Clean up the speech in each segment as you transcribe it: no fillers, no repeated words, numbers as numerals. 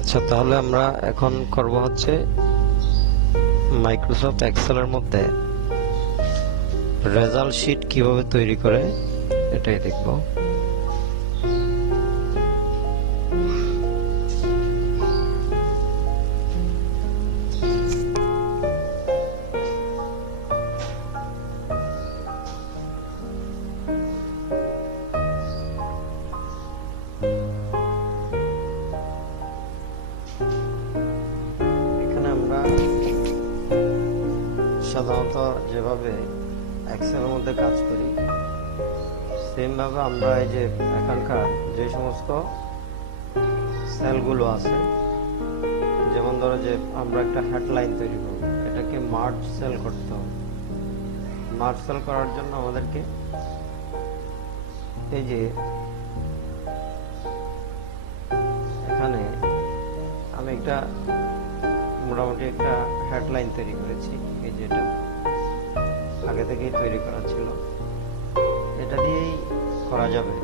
আচ্ছা, তাহলে আমরা এখন করব হচ্ছে মাইক্রোসফট এক্সেলের মধ্যে রেজাল্ট শিট কিভাবে তৈরি করে এটাই দেখব। সাধারণত যেভাবে এক্সেলের মধ্যে কাজ করি সেম ভাবে আমরা এই যে এখানকার যে সমস্ত সেলগুলো আছে, যেমন ধরো যে আমরা একটা হেডলাইন তৈরি করব, এটাকে মার্জ সেল করতে হবে। মার্জ সেল করার জন্য আমাদেরকে এই যে এখানে আমি একটা মোটামুটি একটা হেডলাইন তৈরি করেছি, এই যে এটা আগে থেকেই তৈরি করা ছিল, এটা দিয়েই করা যাবে।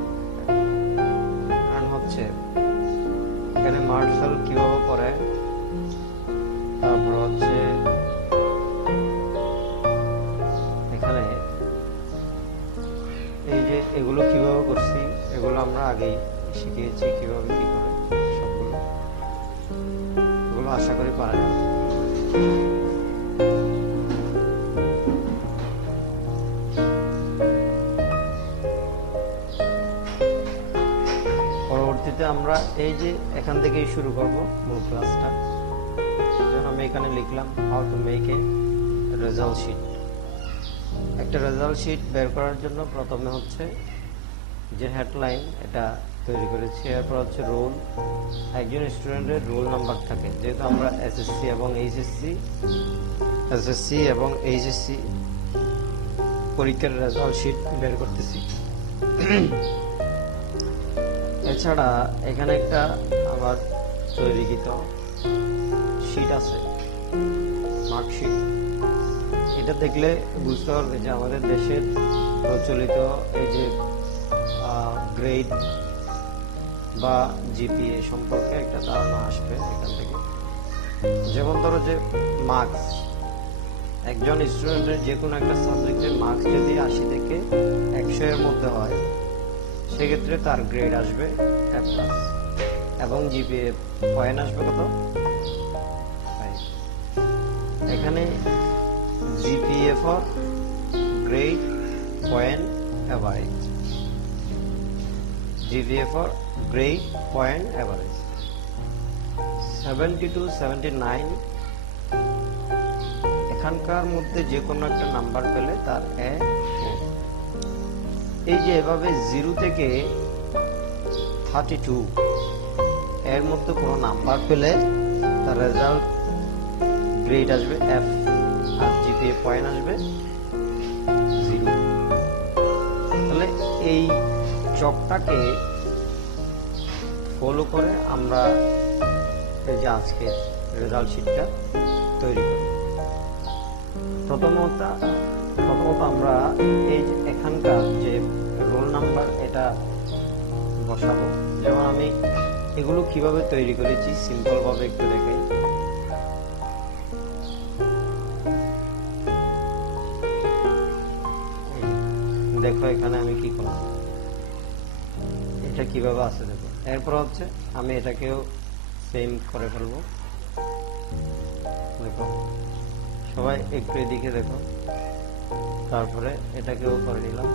কারণ হচ্ছে এখানে মার্জ সেল কিভাবে করে, তারপর হচ্ছে এখানে এই যে এগুলো কিভাবে করছি এগুলো আমরা আগেই শিখিয়েছি, কিভাবে কি করে সবগুলো, এগুলো আশা করি পারা যাবে। পরবর্তীতে আমরা এই যে এখান থেকেই শুরু করব মূল ক্লাসটা। যেমন আমি এখানে লিখলাম how to make a result sheet. একটা রেজাল্ট শিট বের করার জন্য প্রথমে হচ্ছে যে হেডলাইন এটা তৈরি করেছি, এরপর হচ্ছে রোল, একজন স্টুডেন্টের রোল নাম্বার থাকে, যেহেতু আমরা এসএসসি এবং এইচএসসি পরীক্ষার রেজাল্ট শিট বের করতেছি। এছাড়া এখানে একটা আবার তৈরিকৃত শিট আছে, মার্কশিট। এটা দেখলে বুঝতে পারবে যে আমাদের দেশের প্রচলিত এই যে গ্রেড বা জিপিএ সম্পর্কে একটা ধারণা আসবে এখান থেকে। যেমন ধরো যে মার্কস, একজন স্টুডেন্টের যে কোনো একটা সাবজেক্টের মার্কস যদি 80 থেকে 100 এর মধ্যে হয় সেক্ষেত্রে তার গ্রেড আসবে A+, এবং জিপিএ পয়েন্ট আসবে কত? এখানে GPA for grade point average, GPA for grade point average 70 to 79, এখানকার মধ্যে যে কোনো একটা নাম্বার পেলে তার এ। এই যে এভাবে 0 থেকে 32 এর মধ্যে কোনো নাম্বার পেলে তার রেজাল্ট গ্রেড আসবে F, আর জিপিএ পয়েন্ট আসবে 0। তাহলে এই চকটাকে ফলো করে আমরা এই যে আজকে রেজাল্ট শিটটা তৈরি করি। প্রথমত আমরা এই যে এখানকার যে রোল নাম্বার এটা বসাবো। যেমন আমি এগুলো কিভাবে তৈরি করেছি সিম্পল ভাবে একটু দেখাই। দেখো এখানে আমি কি করলাম, এটা কিভাবে আছে দেখো। এরপর হচ্ছে আমি এটাকেও সেম করে ফেলবো। দেখো সবাই একটু এদিকে দেখো, তারপরে এটাকেও করে নিলাম।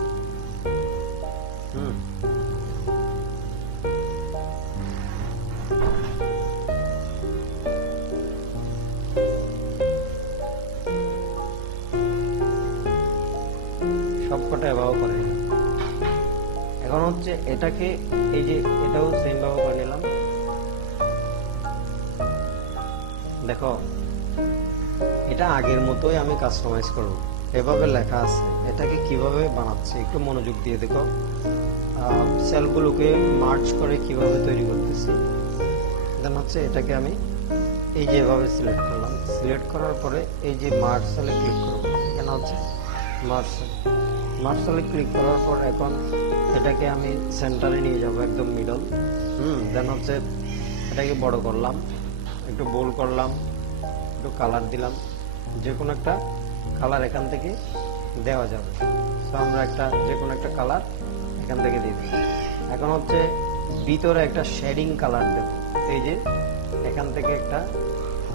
সবকটা এভাবে করে নিলাম। এখন হচ্ছে এটাকে এই যে এটাও সেম ভাবে করে নিলাম। দেখো এটা আগের মতোই আমি কাস্টমাইজ করব, এভাবে লেখা আছে। এটাকে কিভাবে বানাচ্ছি একটু মনোযোগ দিয়ে দেখো। সেলগুলোকে মার্জ করে কিভাবে তৈরি করতেছি। দেন হচ্ছে এটাকে আমি এই যে এভাবে সিলেক্ট করলাম। সিলেক্ট করার পরে এই যে মার্জ সেলে ক্লিক করব। এখানে হচ্ছে মার্জ সেলে ক্লিক করার পর এখন এটাকে আমি সেন্টারে নিয়ে যাব, একদম মিডল। দেন হচ্ছে এটাকে বড় করলাম, একটু বোল্ড করলাম, একটু কালার দিলাম, যে কোনো একটা কালার এখান থেকে দেওয়া যাবে। তো আমরা একটা যে কোনো একটা কালার এখান থেকে দিয়ে দিই। এখন হচ্ছে ভিতরে একটা শেডিং কালার দেব, এই যে এখান থেকে একটা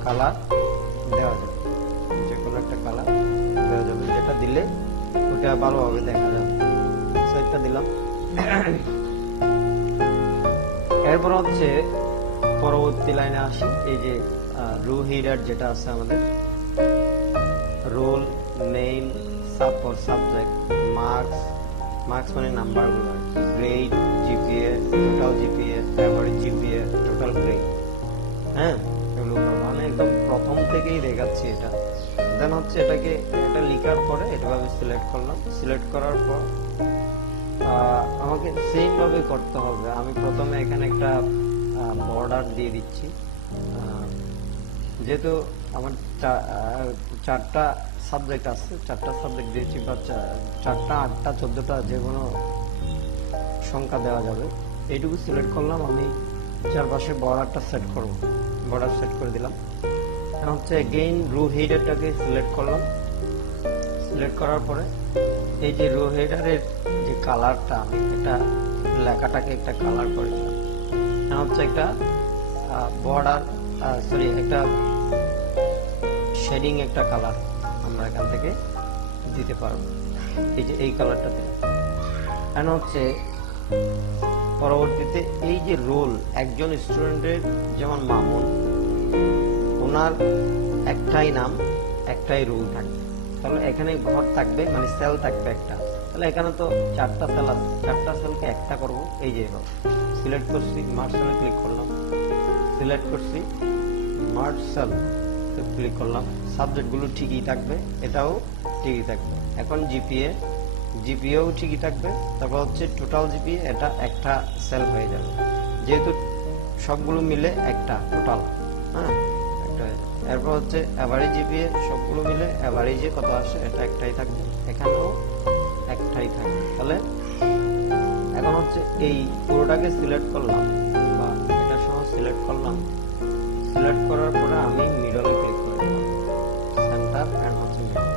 কালার দেওয়া যাবে, যে কোনো একটা কালার দেওয়া যাবে, যেটা দিলে ওটা ভালোভাবে দেখা যাবে। সেটা দিলাম। এরপর হচ্ছে পরবর্তী লাইনে আসি। এই যে রো হেডার যেটা আছে আমাদের, রোল, নেম, সাবজেক্ট, মার্কস মানে নাম্বারগুলো, grade, GPA, total GPA, average GPA, total grade, হ্যাঁ এগুলো মানে একদম প্রথম থেকেই দেখাচ্ছি এটা। দেন হচ্ছে এটাকে এটা লেখার পরে এটাভাবে সিলেক্ট করলাম। সিলেক্ট করার পর আমাকে সেম ভাবে করতে হবে। আমি প্রথমে এখানে একটা বর্ডার দিয়ে দিচ্ছি, যেহেতু আমার চারটা সাবজেক্ট আছে, চারটা সাবজেক্ট দিয়েছি, বা 4টা 8টা 14টা যে কোনো সংখ্যা দেওয়া যাবে। এইটুকু সিলেক্ট করলাম। আমি চারপাশে বর্ডারটা সেট করব, বর্ডার সেট করে দিলাম। এখন হচ্ছে এগেইন রো হেডারটাকে সিলেক্ট করলাম। সিলেক্ট করার পরে এই যে রো হেডারের যে কালারটা, আমি এটা লেখাটাকে একটা কালার করে দিলাম। এখন হচ্ছে একটা বর্ডার একটা শেডিং একটা কালার আমরা এখান থেকে দিতে পারবো, এই যে এই কালারটা দিলাম। এখন হচ্ছে পরবর্তীতে এই যে রোল, একজন স্টুডেন্টের যেমন মামুন, ওনার একটাই নাম, একটাই রোল থাকবে, তাহলে এখানে ঘর থাকবে মানে সেল থাকবে একটা, তাহলে এখানে তো 4টা সেল আছে, 4টা সেলকে একটা করবো। এই যে সিলেক্ট করছি, মার্জ সেলে ক্লিক করলাম, সিলেক্ট করছি, মার্জ সেল ক্লিক করলাম। সাবজেক্টগুলো ঠিকই থাকবে, এটাও ঠিকই থাকবে। এখন জিপিএও ঠিকই থাকবে। তারপর হচ্ছে টোটাল জিপিএ, এটা একটা সেল হয়ে যাবে, যেহেতু সবগুলো মিলে একটা টোটাল, হ্যাঁ একটা। এরপর হচ্ছে এভারেজ জিপিএ, সবগুলো মিলে এভারেজে কত আসে এটা একটাই থাকবে, এখানেও একটাই থাকবে। তাহলে এখন হচ্ছে এই পুরোটাকে সিলেক্ট করলাম, বা এটা সহ সিলেক্ট করলাম। সিলেক্ট করার পরে আমি মিডলে ক্লিক করে দিলাম, সেন্টার এন্ড হচ্ছে মিডল,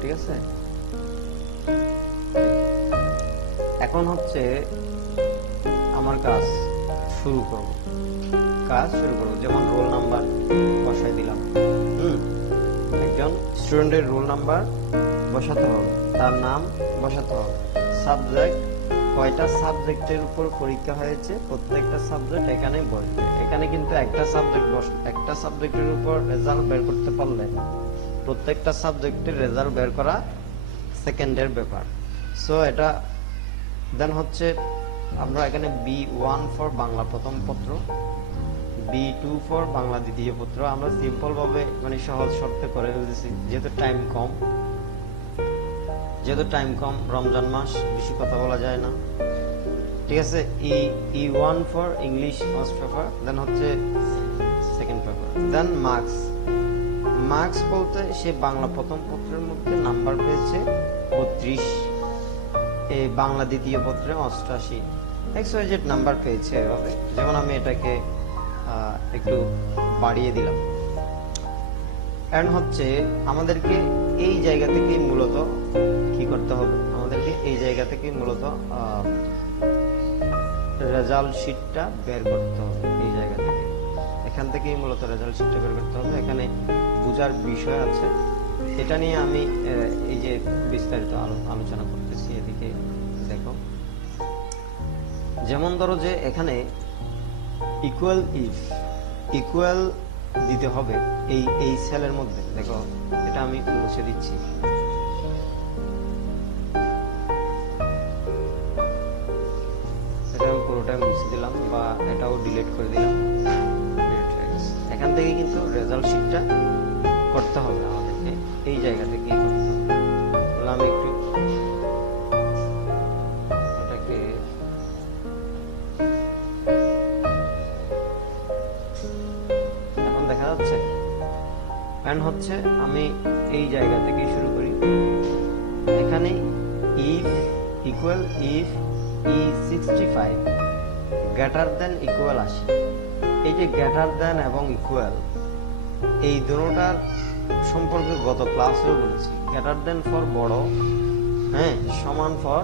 ঠিক আছে। এখন হচ্ছে আমার কাজ শুরু করব। যেমন রোল নাম্বার বসাই দিলাম, একজন স্টুডেন্টের রোল নাম্বার বসাতে হবে, তার নাম বসাতে হবে, সাবজেক্ট, কয়টা সাবজেক্টের উপর পরীক্ষা হয়েছে প্রত্যেকটা সাবজেক্ট এখানে বসবে। এখানে কিন্তু একটা সাবজেক্টের উপর রেজাল্ট বের করতে পারলে প্রত্যেকটা সাবজেক্টের রেজাল্ট বের করা সেকেন্ডের ব্যাপার। সো এটা দেন হচ্ছে আমরা এখানে B1 ফর বাংলা প্রথম পত্র, B2 ফর বাংলা দ্বিতীয় পত্র। আমরা সিম্পল ভাবে মানে সহজ শর্তে করে ফেলতেছি, যেহেতু টাইম কম, রমজান মাস, বেশি কথা বলা যায় না, ঠিক আছে। E1 for English first paper, then হচ্ছে সেকেন্ড পেপার। দেন মার্কস বলতে সে বাংলা প্রথম পত্রের মধ্যে নাম্বার পেয়েছে 32, এই বাংলা দ্বিতীয় পত্রে 88, XYZ নাম্বার পেয়েছে এভাবে। যেমন আমি এটাকে একটু বাড়িয়ে দিলাম। এন্ড হচ্ছে আমাদেরকে এই জায়গা থেকে মূলত কি করতে হবে, আমাদেরকে এই জায়গা থেকে মূলত রেজাল্ট শিটটা বের করতে হবে। এই জায়গা থেকে এখান থেকেই মূলত রেজাল্ট শিটটা বের করতে হবে। এখানে বোঝার বিষয় আছে, এটা নিয়ে আমি এই যে বিস্তারিত আলোচনা করতেছি। এদিকে দেখো, যেমন ধরো যে এখানে ইকুয়াল দিতে হবে এই সেলের মধ্যে। দেখো এটা আমি মুছে দিচ্ছি, এটা আমি পুরোটাই মুছে দিলাম, বা এটাও ডিলিট করে দিলাম। এখান থেকে কিন্তু রেজাল্ট শিটটা করতে হবে আমাদেরকে, এই জায়গা থেকেই করতে হবে। তাহলে আমি একটু এটাকে এখন দেখা যাচ্ছে। এন্ড হচ্ছে আমি এই জায়গা থেকে শুরু করি। এখানে if E65 greater than equal 80, এই যে গ্রেটার দেন এবং ইকুয়াল, এই দুটোটার সম্পর্কে গত ক্লাসেও বলেছি। গ্রেটার দেন ফর বড়, হ্যাঁ, সমান ফর,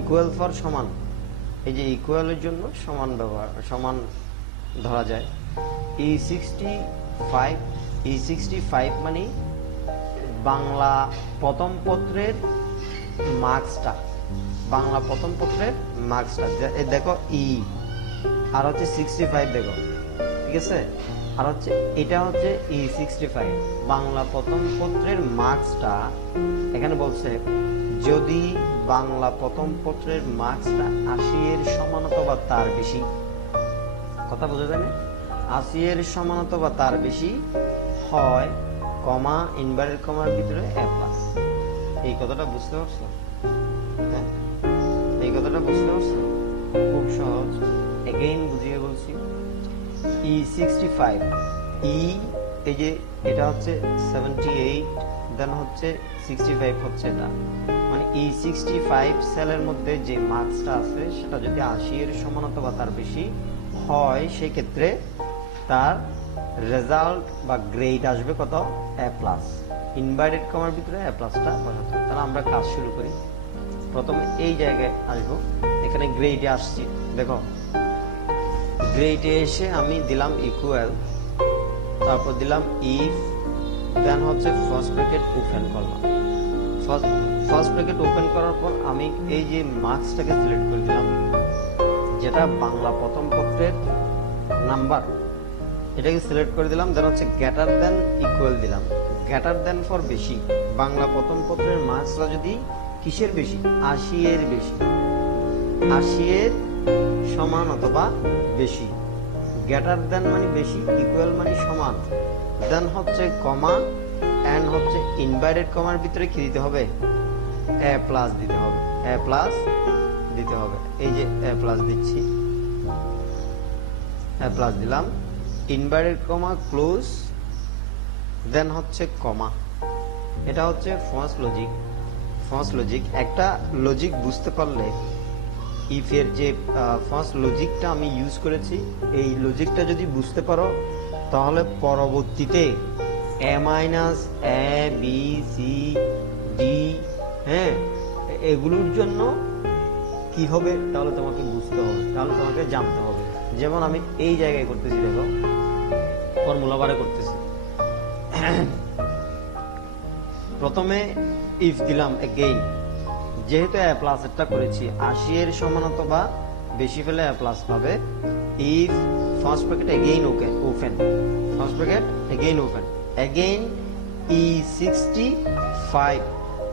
ইকুয়াল ফর সমান। এই যে ইকুয়ালের জন্য সমান ব্যবহার, সমান ধরা যায়। E65 মানে বাংলা প্রথম পত্রের মার্কসটা, বাংলা প্রথম পত্রের মার্কসটা দেখো ই, আর হচ্ছে 65 দেখো, ঠিক আছে। আর হচ্ছে এটা হচ্ছে E65 বাংলা প্রথম পত্রের মার্কসটা। এখানে বলছে যদি বাংলা প্রথম পত্রের মার্কসটা 80 এর সমান অথবা তার বেশি, কথা বোঝা যায় না, 80 এর সমান অথবা তার বেশি হয়, কমা ইনভার্টেড কমার ভিতরে A+। এই কথাটা বুঝতে পারছো? হ্যাঁ, এই কথাটা বুঝতে পারছো? খুব সহজ, এগেইন বুঝিয়ে বলছি। E65 এই যে এটা হচ্ছে 78, দেন হচ্ছে 65 হচ্ছে এটা, মানে E65 সেলের মধ্যে যে মার্কসটা আছে সেটা যদি 80 এর সমান অথবা তার বেশি হয়, সেই ক্ষেত্রে তার রেজাল্ট বা গ্রেড আসবে কত? A+। ইনভার্টেড কমার ভিতরে A+টা বসাতে। তাহলে আমরা কাজ শুরু করি। প্রথমে এই জায়গায় আসবো, এখানে গ্রেডে আসছি, দেখো গ্রেডে এসে আমি দিলাম ইকুয়াল, তারপর দিলাম ইফ, দেন হচ্ছে ফার্স্ট ব্র্যাকেট ওপেন করলাম। ফার্স্ট ব্র্যাকেট ওপেন করার পর আমি এই যে মার্কসটাকে সিলেক্ট করে দিলাম, যেটা বাংলা প্রথম পত্রের নাম্বার, এটাকে সিলেক্ট করে দিলাম। দেন হচ্ছে গ্রেটার দেন ইকুয়াল দিলাম, গ্রেটার দেন ফর বেশি, বাংলা প্রথম পত্রের মার্কসটা যদি কিসের বেশি? 80 এর বেশি, 80 এর সমান অথবা বেশি। গ্রেটার দেন মানে বেশি, ইকুয়াল মানে সমান, দেন হচ্ছে কমা, এন্ড হচ্ছে ইনভার্টেড কমার ভিতরে কি দিতে হবে? A+ দিতে হবে, A+ দিতে হবে। এই যে A+ দিচ্ছি, A+ দিলাম, ইনভার্টেড কমা ক্লোজ, দেন হচ্ছে কমা। এটা হচ্ছে ফার্স্ট লজিক। ফার্স্ট লজিক, একটা লজিক বুঝতে পারলে, ইফ এর যে ফার্স্ট লজিকটা আমি ইউজ করেছি, এই লজিকটা যদি বুঝতে পারো, তাহলে পরবর্তীতে A-, A, B, C, D, হ্যাঁ, এগুলোর জন্য কি হবে তাহলে তোমাকে বুঝতে হবে, তাহলে তোমাকে জানতে হবে। যেমন আমি এই জায়গায় করতেছি, দেখো ফর্মুলা বারে করতেছি। প্রথমে ইফ দিলাম এগেইন, যেহেতু A+ একটা করেছি, 80 এর সমান অথবা বেশি পেলে A+ পাবে। If first bracket again open, first bracket again open, again E65,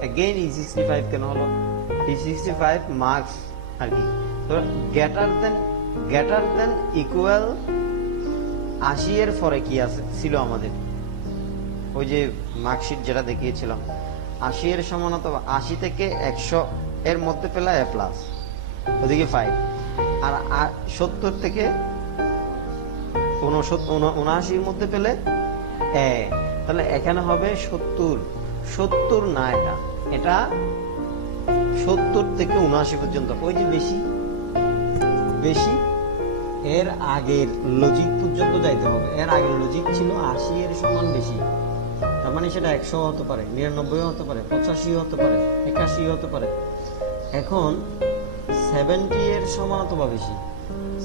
again E65 কেন হলো? E65 মার্কস আর কি। তো গ্রেটার দেন ইকুয়াল 80 এর পরে কি আছে ছিল আমাদের ওই যে মার্কশিট যেটা দেখিয়েছিলাম, 80 এর সমান অথবা 80 থেকে 100 এর মধ্যে পেলে A+, ওদিকে 5, আর 70 থেকে 79 এর মধ্যে পেলে A। তাহলে এখানে হবে 70 না, এটা 70 থেকে 79 পর্যন্ত, ওই যে বেশি এর আগের লজিক পর্যন্ত যাইতে হবে। এর আগের লজিক ছিল 80 এর সমান বেশি, তার মানে সেটা 100 হতে পারে, 99 হতে পারে, 85 হতে পারে, 81 হতে পারে। এখন 70 এর সমান অথবা বেশি,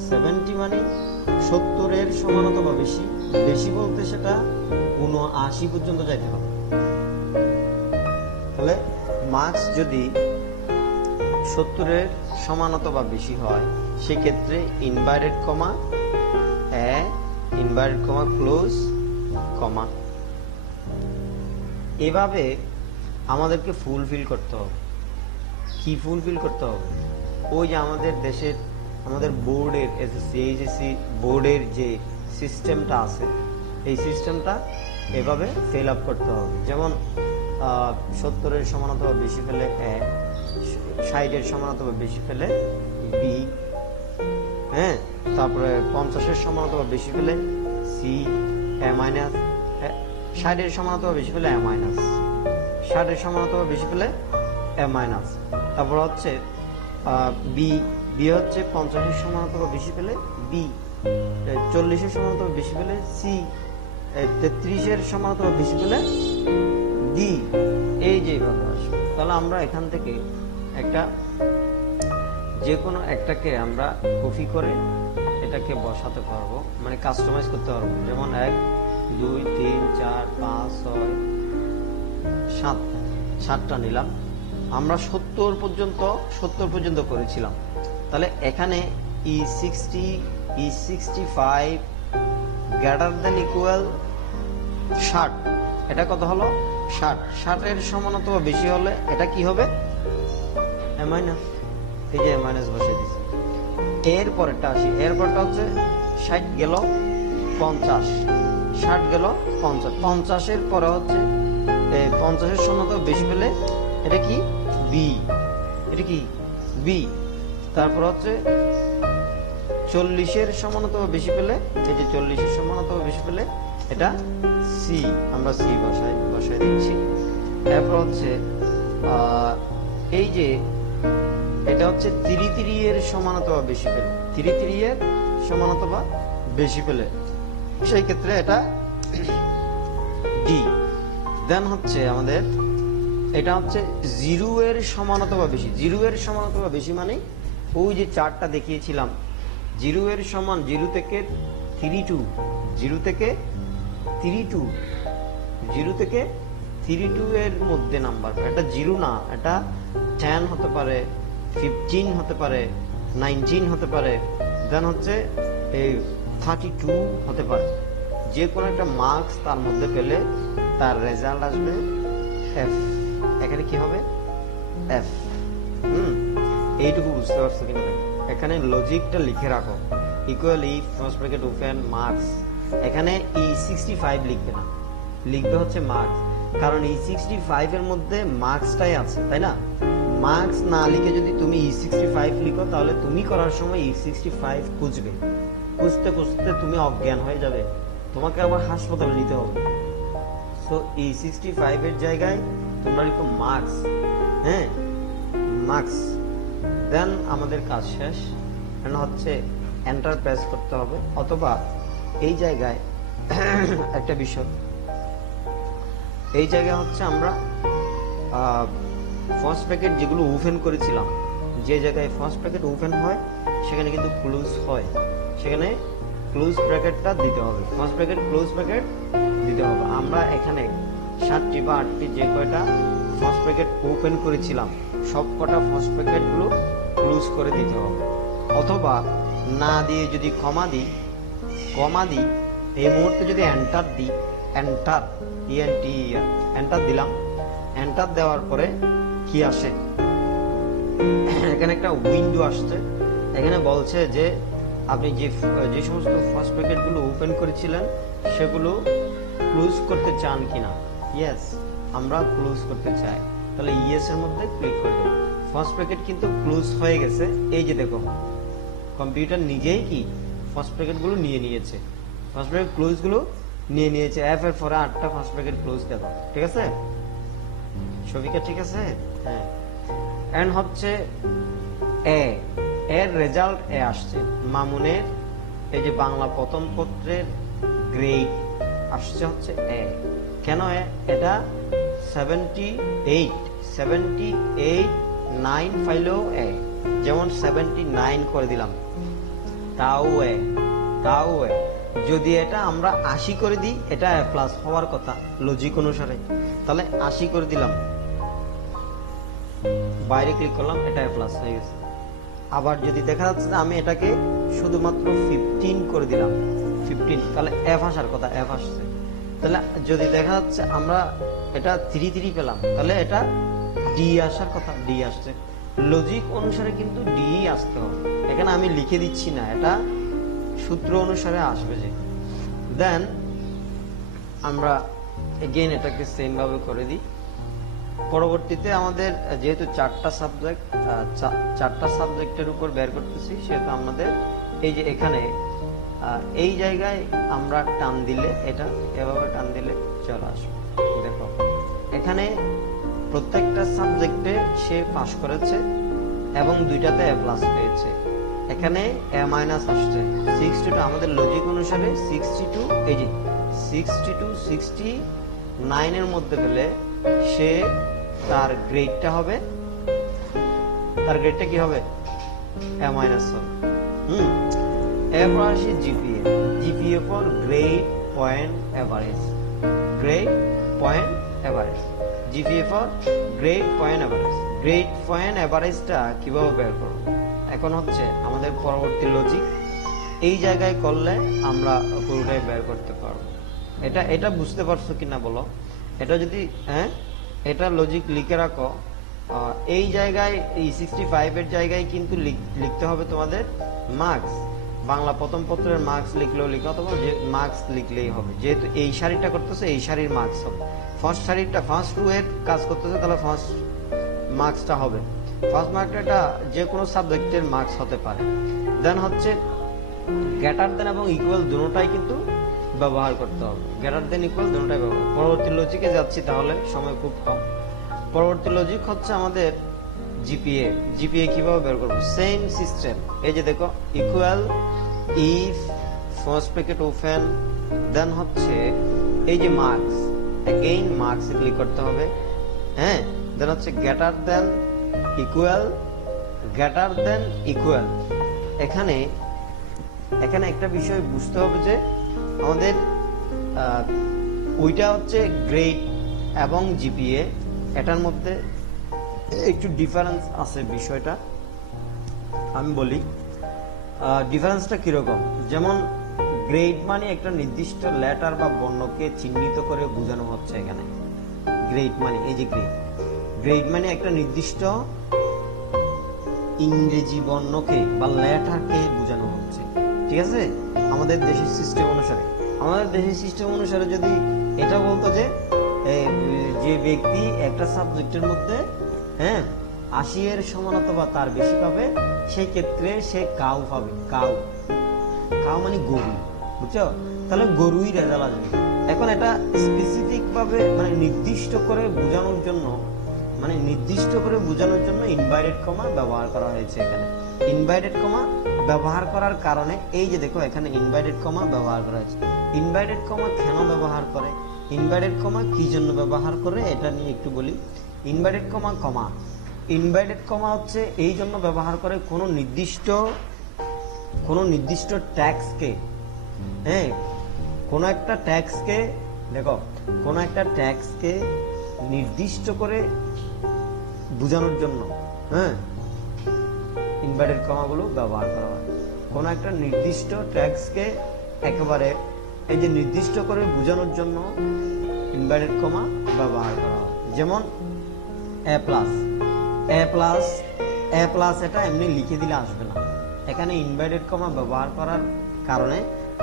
70 মানে 70 এর সমান অথবা বেশি, বেশি বলতে সেটা 79 পর্যন্ত যাইতে হবে। তাহলে মার্কস যদি 70 এর সমান অথবা বেশি হয়, সেক্ষেত্রে inverted comma A, inverted comma close, comma. এভাবে আমাদেরকে ফুলফিল করতে হবে। কি ফুলফিল করতে হবে? ওই যে আমাদের দেশের, আমাদের বোর্ডের এসএসসি, এইচএসসি বোর্ডের যে সিস্টেমটা আছে, এই সিস্টেমটা এভাবে ফিল আপ করতে হবে। যেমন 70 এর সমান অথবা বেশি পেলে A, 60 এর সমান অথবা বেশি পেলে B, হ্যাঁ, তারপরে 50 এর সমান অথবা বেশি পেলে C, A-, 60 এর সমান অথবা বেশি পেলে A-, 60 এর সমান অথবা বেশি পেলে A-, তারপর হচ্ছে B হচ্ছে 50 এর সমান অথবা বেশি পেলে B, 40-এর সমান অথবা বেশি পেলে সি, 33-এর সমান অথবা বেশি পেলে ডি, এই যে ভাবে আসবে। তাহলে আমরা এখান থেকে একটা যে কোনো একটাকে আমরা কপি করে এটাকে বসাতে পারবো, মানে কাস্টমাইজ করতে পারবো। যেমন 1 2 3 4 5 6 7, 7টা নিলাম। আমরা 70 পর্যন্ত করেছিলাম। তাহলে এখানে E60 E65 greater than equal 60, এটা কত হলো 60, 60-এর সমান অথবা বেশি হলে এটা কি হবে এ মাইনাস, এই যে মাইনাস বসে দিচ্ছি। এরপরটা আসি, এরপরটা হচ্ছে 60 গেল 50, 60 গেল 50, 50-এর পরে হচ্ছে 50-এর সমান অথবা বেশি পেলে এটা কি বি, এটা কি বি। তারপর হচ্ছে 40-এর সমান অথবা বেশি পেলে, এই যে 40-এর সমান অথবা বেশি পেলে এটা সি, আমরা সি বসাই দিচ্ছি। এরপর হচ্ছে এই যে এটা হচ্ছে 33-এর সমান অথবা বেশি পেলে, 33-এর সমান অথবা বেশি পেলে সেই ক্ষেত্রে এটা ডি। দেন হচ্ছে আমাদের এটা হচ্ছে 0-এর সমান অথবা বেশি, 0-এর সমান অথবা বেশি মানে ওই যে চার্টটা দেখিয়েছিলাম, 0-এর সমান 0 থেকে 32, 0 থেকে 32, 0 থেকে 32 এর মধ্যে নাম্বার, এটা 0 না, এটা 10 হতে পারে, 15 হতে পারে, 19 হতে পারে, দেন হচ্ছে এই 32 হতে পারে। যে কোনো একটা মার্কস তার মধ্যে পেলে তার রেজাল্ট আসবে এফ। এখানে কি হবে এফ। এইটুকু বুঝতে পারছো কিনা দেখো, এখানে লজিকটা লিখে রাখো। Equal if first bracket open marks, এখানে E65 লিখবে না, লিখবে হচ্ছে মার্কস, কারণ E65 এর মধ্যে মার্কসটাই আছে, তাই না? মার্কস না লিখে যদি তুমি E65 লিখো তাহলে তুমি করার সময় E65 খুঁজবে, খুঁজতে খুঁজতে তুমি অজ্ঞান হয়ে যাবে, তোমাকে আবার হাসপাতালে নিতে হবে। সো E65 এর জায়গায় তোমরা লিখো মার্কস, হ্যাঁ মার্কস। দেন আমাদের কাজ শেষ, হচ্ছে এন্টার প্রেস করতে হবে, অথবা এই জায়গায় একটা বিষয়, এই জায়গায় হচ্ছে আমরা ফার্স্ট ব্র্যাকেট যেগুলো ওপেন করেছিলাম, যে জায়গায় ফার্স্ট ব্র্যাকেট ওপেন হয় সেখানে কিন্তু ক্লোজ হয়, সেখানে ক্লোজ ব্র্যাকেটটা দিতে হবে, ফার্স্ট ব্র্যাকেট ক্লোজ ব্র্যাকেট দিতে হবে। আমরা এখানে 7টি বা 8টি যে কয়টা ফার্স্ট ব্র্যাকেট ওপেন করেছিলাম সব কটা ফার্স্ট ব্র্যাকেট গুলো ক্লোজ করে দিতে হবে, অথবা না দিয়ে যদি কমা দিই, এই মুহূর্তে যদি এন্টার দিই, এন্টার এন্টার দিলাম, এন্টার দেওয়ার পরে কি আসে, এখানে একটা উইন্ডো আসছে, এখানে বলছে যে আপনি যে সমস্ত ফার্স্ট ব্র্যাকেট গুলো ওপেন করেছিলেন সেগুলো ক্লোজ করতে চান কিনা। ইয়েস, আমরা ক্লোজ করতে চাই, তাহলে ইয়েস এর মধ্যে ক্লিক করে দেব। ফার্স্ট ব্র্যাকেট কিন্তু ক্লোজ হয়ে গেছে, এই যে দেখো কম্পিউটার নিজেই কি ফার্স্ট ব্র্যাকেট গুলো নিয়ে নিয়েছে, ফার্স্ট ব্র্যাকেট ক্লোজ গুলো নিয়ে নিয়েছে। এফ এর পরে 8টা ফার্স্ট ব্র্যাকেট ক্লোজ দেব, ঠিক আছে শফিকা, ঠিক আছে? হ্যাঁ। এন্ড হচ্ছে এর রেজাল্ট আসছে, মামুনের এই যে বাংলা প্রথম পত্রের গ্রেড আসছে হচ্ছে এ। কেন এটা 78 9 ফাইলেও এ, যেমন 79 করে দিলাম তাও এ। যদি এটা আমরা 80 করে দিই, এটা এ প্লাস হওয়ার কথা লজিক অনুসারে, তাহলে 80 করে দিলাম, বাইরে ক্লিক করলাম, এটা এ প্লাস হয়ে গেছে। আবার যদি দেখা যাচ্ছে যে আমি এটাকে শুধুমাত্র 15 করে দিলাম, 15, তাহলে এফ আসার কথা, এফ আসছে। তাহলে যদি দেখা যাচ্ছে আমরা এটা 3 পেলাম, তাহলে এটা ডি আসার কথা, ডি আসছে। লজিক অনুসারে কিন্তু ডি আসতে হবে, এখানে আমি লিখে দিচ্ছি না, এটা সূত্র অনুসারে আসবে যে। দেন আমরা এগেইন এটাকে সেম ভাবে করে দিই। পরবর্তীতে আমাদের যেহেতু 4টা সাবজেক্টের উপর বের করতেছি, সেহেতু আমাদের এই যে এখানে এই জায়গায় আমরা টান দিলে, এটা এভাবে টান দিলে চলে আসবে। দেখো এখানে প্রত্যেকটা সাবজেক্টে সে পাস করেছে এবং 2টাতে এ প্লাস পেয়েছে, এখানে এ মাইনাস আসছে 62 আমাদের লজিক অনুসারে 62 এই যে 62 69 এর মধ্যে পেলে সে তার গ্রেডটা হবে, তার গ্রেডটা কি হবে এ মাইনাস হবে। এরপর আসি GPA. GPA for grade point average, grade point average, GPA for grade point average. Grade point এভারেজটা কিভাবে বের করব? এখন হচ্ছে আমাদের পরবর্তী লজিক, এই জায়গায় করলে আমরা পুরোটাই বের করতে পারবো। এটা বুঝতে পারছো কিনা বলো? এটা যদি এটা লজিক লিখে রাখো। এই জায়গায় এই 65 এর জায়গায় কিন্তু লিখতে হবে তোমাদের মার্কস। বাংলা প্রথম পত্রের মার্কস লিখলেও লিখো, অথবা যে মার্কস লিখলেই হবে, যেহেতু এই সারিটা করতেছে এই সারির মার্কস হবে। ফার্স্ট সারিটা ফার্স্ট রো এর কাজ করতেছে, তাহলে ফার্স্ট মার্কসটা হবে। ফার্স্ট মার্কটা যে কোনো সাবজেক্টের মার্কস হতে পারে। দেন হচ্ছে গ্রেটার দেন এবং ইকুয়াল দুটোটাই কিন্তু ব্যবহার করতে হবে। গ্রেটার দেন ইকুয়াল দুটোটাই ব্যবহার। পরবর্তী লজিকে যাচ্ছি, তাহলে সময় খুব কম। পরবর্তী লজিক হচ্ছে আমাদের জিপিএ। জিপিএ কিভাবে বের করবো? Same system. এই যে দেখো equal if first bracket open, then হচ্ছে এই যে মার্কস, এগেইন মার্কস ক্লিক করতে হবে। দেন হচ্ছে greater than equal, greater than equal. এখানে একটা বিষয় বুঝতে হবে যে আমাদের ওইটা হচ্ছে গ্রেড এবং জিপিএ, এটার মধ্যে একটু ডিফারেন্স আছে। বিষয়টা আমি বলি, ডিফারেন্সটা কিরকম। যেমন গ্রেড মানে একটা নির্দিষ্ট লেটার বা বর্ণকে চিহ্নিত করে বোঝানো হচ্ছে। এখানে গ্রেড মানে এই যে গ্রেড মানে একটা নির্দিষ্ট ইংরেজি বর্ণকে বা লেটারকে বোঝানো হচ্ছে, ঠিক আছে? আমাদের দেশের সিস্টেম অনুসারে যদি এটা বলতো যে ব্যক্তি একটা সাবজেক্টের মধ্যে 80 এর সমান অথবা তার বেশি পাবে, সেই ক্ষেত্রে সে কাউ পাবে। কাউ মানে গরু, বুঝছো? তাহলে গরুই রেজাল্ট আসবে। এখন এটা স্পেসিফিক ভাবে মানে নির্দিষ্ট করে বোঝানোর জন্য ইনভার্টেড কমা ব্যবহার করা হয়েছে। এখানে ইনভার্টেড কমা ব্যবহার করার কারণে এই যে দেখো এখানে ইনভার্টেড কমা ব্যবহার করা হয়েছে। ইনভার্টেড কমা কেন ব্যবহার করে, ইনভার্টেড কমা কি জন্য ব্যবহার করে, এটা নিয়ে একটু বলি। ইনভার্টেড কমা হচ্ছে এই জন্য ব্যবহার করে কোনো নির্দিষ্ট ট্যাক্সকে, কোনো একটা ট্যাক্সকে নির্দিষ্ট করে বোঝানোর জন্য ইনভার্টেড কমাগুলো ব্যবহার করা হয়। কোনো একটা নির্দিষ্ট ট্যাক্সকে একেবারে এই যে নির্দিষ্ট করে বোঝানোর জন্য ইনভার্টেড কমা ব্যবহার করা হয়। যেমন এ প্লাস এটা এমনি লিখে দিলে আসবে না, এখানে ইনভার্টেড কমা ব্যবহার করার কারণে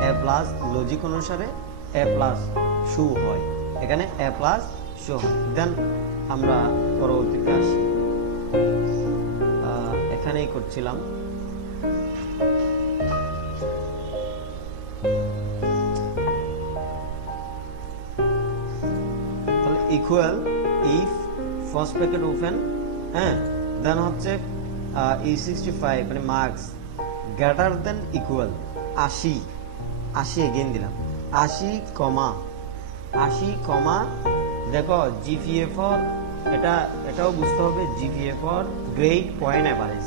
এ প্লাস লজিক অনুসারে এ প্লাস শো হয়, এখানে এ প্লাস শো হয়। দেন আমরা পরবর্তীতে আসি, এখানেই করছিলাম। তাহলে equal if first bracket open, then হচ্ছে E65 মানে marks greater than equal 80 again দিলাম 80 কমা দেখো জিপিএ ফর এটাও বুঝতে হবে। GPA for grade point average,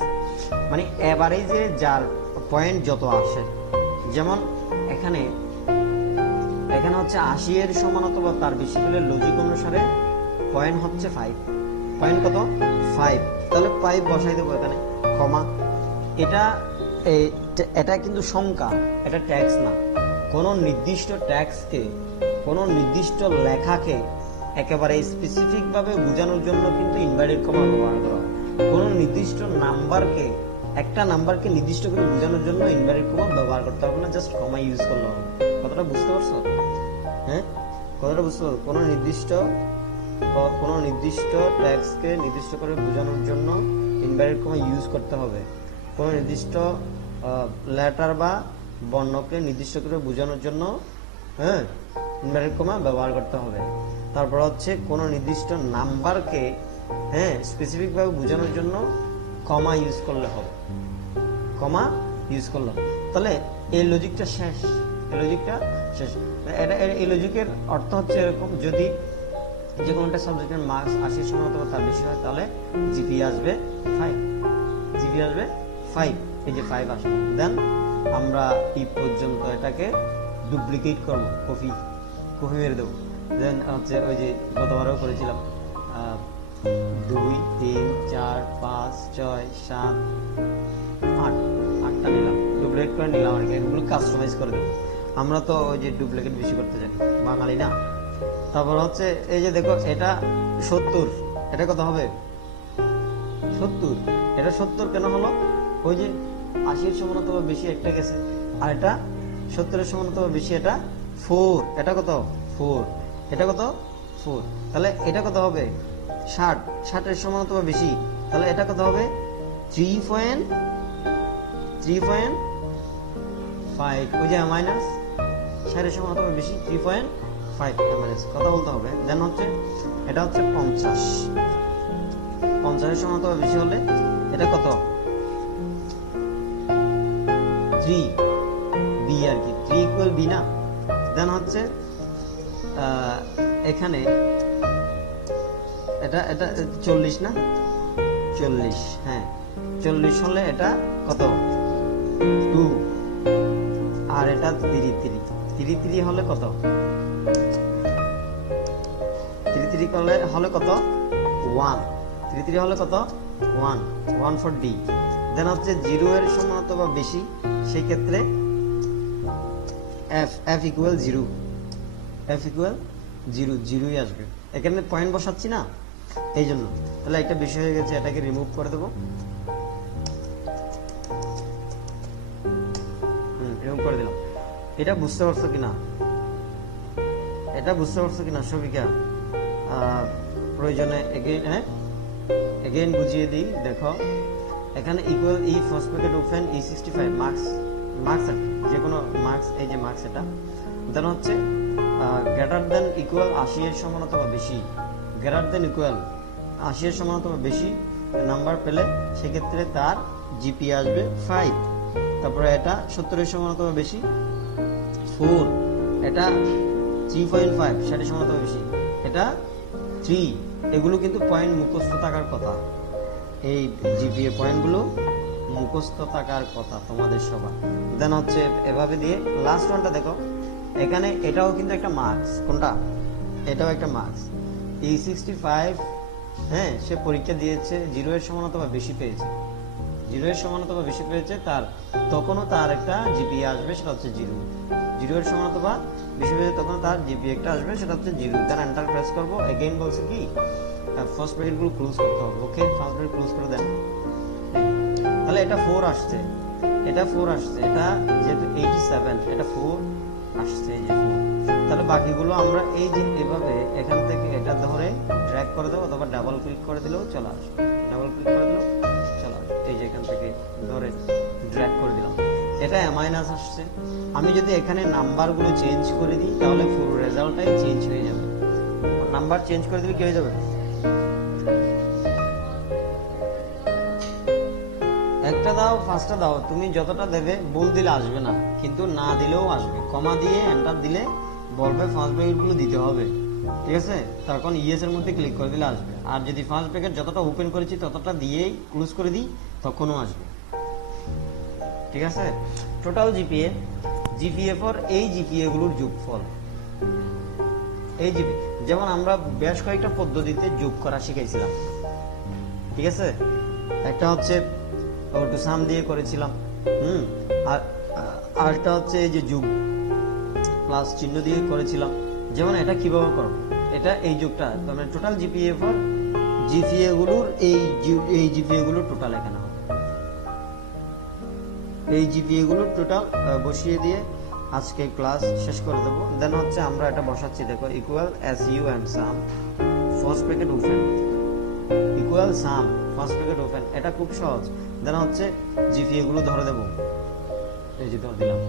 মানে এভারেজে যার পয়েন্ট যত আসে। যেমন এখানে হচ্ছে 80 এর সমান অথবা তার বেশি পেলে লজিক অনুসারে পয়েন্ট হচ্ছে 5। পয়েন্ট কত? 5। তাহলে 5 বসাই দেবো এখানে, কমা। এটা কিন্তু সংখ্যা, এটা ট্যাক্স না। কোনো নির্দিষ্ট ট্যাক্সকে, কোনো নির্দিষ্ট লেখাকে একেবারে স্পেসিফিক ভাবে বোঝানোর জন্য কিন্তু ইনভার্টেড কমা ব্যবহার করা হয়। কোনো নির্দিষ্ট একটা নাম্বারকে নির্দিষ্ট করে বোঝানোর জন্য ইনভার্টেড কমা ব্যবহার করতে হবে না, জাস্ট কমা ইউজ করলে হবে। কথাটা বুঝতে পারছো? কথাটা বুঝতে পারছো? কোনো নির্দিষ্ট ট্যাক্সকে নির্দিষ্ট করে বোঝানোর জন্য ইনভার্টেড কমা ইউজ করতে হবে। কোনো নির্দিষ্ট লেটার বা বর্ণকে নির্দিষ্ট করে বোঝানোর জন্য ইনভার্টেড কমা ব্যবহার করতে হবে। তারপর হচ্ছে কোনো নির্দিষ্ট নাম্বারকে স্পেসিফিক ভাবে বোঝানোর জন্য কমা ইউজ করলে হবে। কমা ইউজ করলাম, তাহলে এই লজিকটা শেষ, এই লজিকটা শেষ। এই লজিকের অর্থ হচ্ছে এরকম, যদি যে কোনো একটা সাবজেক্টের মার্কস 80 সমান অথবা তার বেশি হয় তাহলে জিপিএ আসবে 5, জিপিএ আসবে 5, এই যে 5 আসবে। দেন আমরা এই পর্যন্ত এটাকে ডুপ্লিকেট করবো, কপি মেরে দেবো। দেন হচ্ছে ওই যে গতবারও করেছিলাম 2 3 4 5 6 7 8, 8টা নিলাম, ডুপ্লিকেট করে নিলাম আর কি, এগুলো কাস্টমাইজ করে দেবো। আমরা তো ওই যে ডুপ্লিকেট বেশি করতে জানি, বাঙালি না। তারপর হচ্ছে এই যে দেখো এটা 70, এটা কত হবে 70, এটা 70 কেন হলো, ওই যে 80 সমান অথবা বেশি একটা গেছে, আর এটা 70 সমান অথবা বেশি, এটা 4, এটা কত 4, এটা কত 4, তাহলে এটা কত হবে 60, 60 সমান অথবা বেশি, তাহলে এটা কত হবে 3.5, ওই যে মাইনাস 60 সমান অথবা বেশি 3.5 মাইনাস, কথা বলতে হবে। দেন হচ্ছে এটা হচ্ছে 50, 50 সমান অথবা বেশি হলে এটা কত 3b আর কি, 3 ইকুয়াল b না। দেন হচ্ছে এখানে এটা 40 না, 40, হ্যাঁ 40 হলে এটা কত 2, আর এটা 33 হলে কত 33 হলে কত 1, 33 হলে কত 1 ফর ডি। দেন হচ্ছে 0 এর সমান অথবা বেশি, সেই ক্ষেত্রে f ইকুয়াল 0, f ইকুয়াল 0, 0ই আসবে। এখানে পয়েন্ট বসাচ্ছি না এই জন্য, তাহলে একটা বিষয় হয়ে গেছে, এটাকে রিমুভ করে দেবো, রিমুভ করে দিলাম। এটা বুঝতে পারছো কিনা, এটা বুঝতে পারছো কিনা সবিকা? প্রয়োজনে এগেইন বুঝিয়ে দিই। দেখো এখানে equal if first bracket open E65 marks যে কোনো মার্কস, এই যে মার্কস এটা। দেন হচ্ছে গ্রেটার দেন ইকুয়াল 80 এর সমান অথবা বেশি, গ্রেটার দেন ইকুয়াল 80 এর সমান অথবা বেশি নাম্বার পেলে সেক্ষেত্রে তার জিপিএ আসবে 5। তারপরে এটা 70 এর সমান অথবা বেশি 4, এটা 3.5, 60 এর সমান অথবা বেশি এটা 3। এগুলো কিন্তু পয়েন্ট মুখস্থ থাকার কথা, এই জিপিএ পয়েন্টগুলো মুখস্থ থাকার কথা তোমাদের সবার। দেন হচ্ছে এভাবে দিয়ে লাস্ট ওয়ানটা দেখো, এখানে এটাও কিন্তু একটা মার্কস, কোনটা এটাও একটা মার্কস। E65, হ্যাঁ সে পরীক্ষা দিয়েছে 0 এর সমান অথবা বেশি পেয়েছে, 0 এর সমান অথবা বেশি পেয়েছে, তার তখনও তার একটা জিপিএ আসবে, সেটা হচ্ছে 0 এর সমান অথবা বেশি পেয়েছে তখন তার জিপিএ একটা আসবে, সেটা হচ্ছে 0। দেন এন্টার প্রেস করবো। এগেইন বলছে কি ফার্স্ট ব্র্যাকেট গুলো ক্লোজ করতে হবে, ওকে ফার্স্ট ব্র্যাকেট ক্লোজ করে দেন। তাহলে এটা 4 আসছে, এটা 4 আসছে, এটা যেহেতু 87, এটা 4 আসছে, এই যে 4। তাহলে বাকিগুলো আমরা এই যে এভাবে এখান থেকে এটা ধরে ড্র্যাগ করে দেবো, অথবা ডাবল ক্লিক করে দিলেও চলে আসবে, ডাবল ক্লিক করে দিলেও চলে আসবে। এই যে এখান থেকে ধরে ড্র্যাগ করে দিলাম, এটা মাইনাস আসছে। আমি যদি এখানে নাম্বারগুলো চেঞ্জ করে দিই তাহলে পুরো রেজাল্টটাই চেঞ্জ হয়ে যাবে। নাম্বার চেঞ্জ করে দিলে কি হয়ে যাবে, একটা দাও পাঁচটা দাও, তুমি যতটা দেবে ভুল দিলে আসবে না, কিন্তু না দিলেও আসবে। কমা দিয়ে এন্টার দিলে বলবে ফার্স্ট ব্র্যাকেট গুলো দিতে হবে, ঠিক আছে? তখন ইএস এর মধ্যে ক্লিক করে দিলে আসবে। আর যদি ফার্স্ট ব্র্যাকেট যতটা ওপেন করেছি ততটা দিয়েই ক্লোজ করে দিই তখনও আসবে, ঠিক আছে? টোটাল জিপিএ ফর এই জিপিএ গুলোর যোগফল, এই জিপি যেমন আমরা বেশ কয়েকটা পদ্ধতিতে যোগ করা শিখাইছিলাম, ঠিক আছে? একটা হচ্ছে টু সাম দিয়ে করেছিলাম, আর আরেকটা হচ্ছে এই যে যোগ প্লাস চিহ্ন দিয়ে করেছিলাম। যেমন এটা কিভাবে করব, এটা এই যোগটা মানে টোটাল জিপিএ ফর জিপিএ গুলোর এই জিপিএ গুলোর টোটাল এখানে হবে, এই জিপিএ গুলোর টোটাল বসিয়ে দিয়ে আজকে ক্লাস শেষ করে দেবো। দেন হচ্ছে আমরা এটা বসাচ্ছি, দেখো equal SU and sum first bracket open equal sum first bracket open, এটা খুব সহজ। দেন হচ্ছে জিপিএ গুলো ধরে দেবো, এই যে ধরে দিলাম,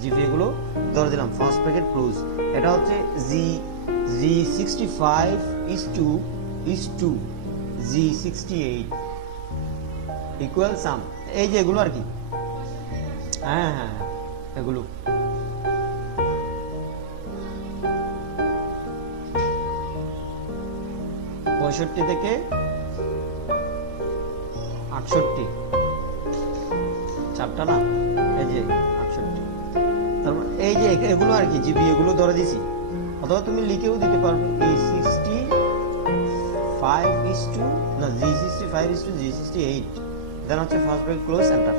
জিপিএ গুলো ধরে দিলাম ফার্স্ট ব্র্যাকেট ক্লোজ। এটা হচ্ছে G65 is to G68, equal সাম, এই যে এগুলো আর কি, হ্যাঁ হ্যাঁ এগুলো। পঁয়ষট্টি থেকে 68, চারটা না, এই যে 68। তারপর এই যে এগুলো আর কি জিবি, এগুলো ধরে দিছি, অথবা তুমি লিখেও দিতে পারবে G65:G68, দেন হচ্ছে ফার্স্ট ব্রেক ক্লোজ এন্টার।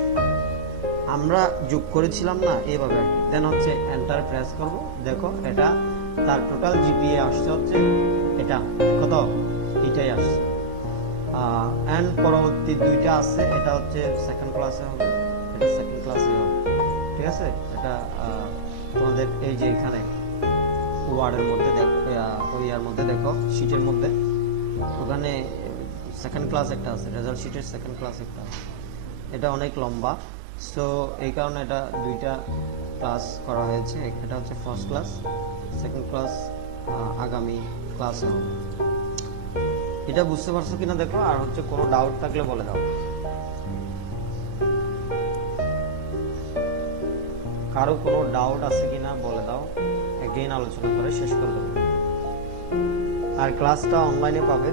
আমরা যোগ করেছিলাম না এইভাবে, দেন হচ্ছে এন্টার প্রেস করব, দেখো এটা তার টোটাল জিপিএ আসছে হচ্ছে এটা কত, এটাই আসছে। এন্ড পরবর্তী দুইটা আছে, এটা হচ্ছে সেকেন্ড ক্লাসে হবে, এটা সেকেন্ড ক্লাসে হবে, ঠিক আছে। এটা তোমাদের এই যে এখানে ওয়ার্ডের মধ্যে দেখো, ইয়ার মধ্যে দেখো, শিটের মধ্যে, ওখানে সেকেন্ড ক্লাস একটা আছে, রেজাল্ট শিটের সেকেন্ড ক্লাস একটা আছে। এটা অনেক লম্বা, সো এই কারণে এটা দুইটা ক্লাস করা হয়েছে। এটা হচ্ছে ফার্স্ট ক্লাস, সেকেন্ড ক্লাস আগামী ক্লাসে হবে। এটা বুঝতে পারছো কিনা দেখো, আর হচ্ছে কোনো ডাউট থাকলে বলে দাও। কারো কোনো ডাউট আছে কিনা বলে দাও, এগেইন আলোচনা করে শেষ করে দেবো। আর ক্লাসটা অনলাইনে পাবে,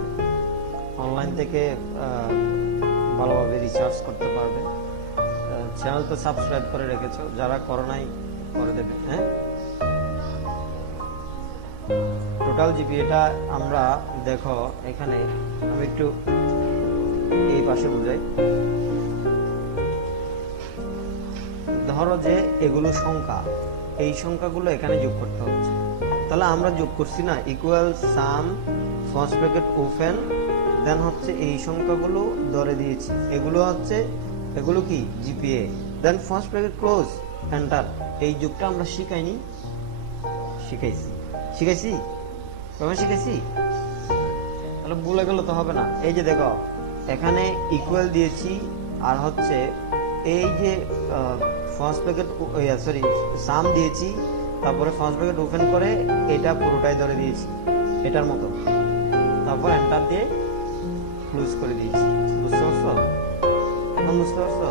অনলাইন থেকে ভালোভাবে রিচার্জ করতে পারবে। চ্যানেল তো সাবস্ক্রাইব করে রেখেছো, যারা করো নাই করে দেবে। হ্যাঁ, টোটাল জিপিএটা আমরা দেখো এখানে, আমি একটু এই পাশে বুঝাই। ধরো যে এগুলো সংখ্যা, এই সংখ্যাগুলো এখানে যোগ করতে হচ্ছে, তাহলে আমরা যোগ করছি না, equal sum first bracket open, then হচ্ছে এই সংখ্যাগুলো ধরে দিয়েছি, এগুলো হচ্ছে, এগুলো কি GPA, then first bracket close enter. এই যোগটা আমরা শিখাইনি, শিখাইছি কখন শিখাইছি, তাহলে ভুলে গেল তো হবে না। এই যে দেখো এখানে ইকুয়াল দিয়েছি, আর হচ্ছে এই যে ফার্স্ট ব্র্যাকেট সরি সাম দিয়েছি, তারপরে ফার্স্ট ব্র্যাকেট ওপেন করে এটা পুরোটাই ধরে দিয়েছি এটার মতো, তারপর এন্টার দিয়ে ক্লোজ করে দিয়েছি। বুঝতে পারছো? এখন বুঝতে পারছো?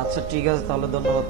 আচ্ছা ঠিক আছে, তাহলে ধন্যবাদ।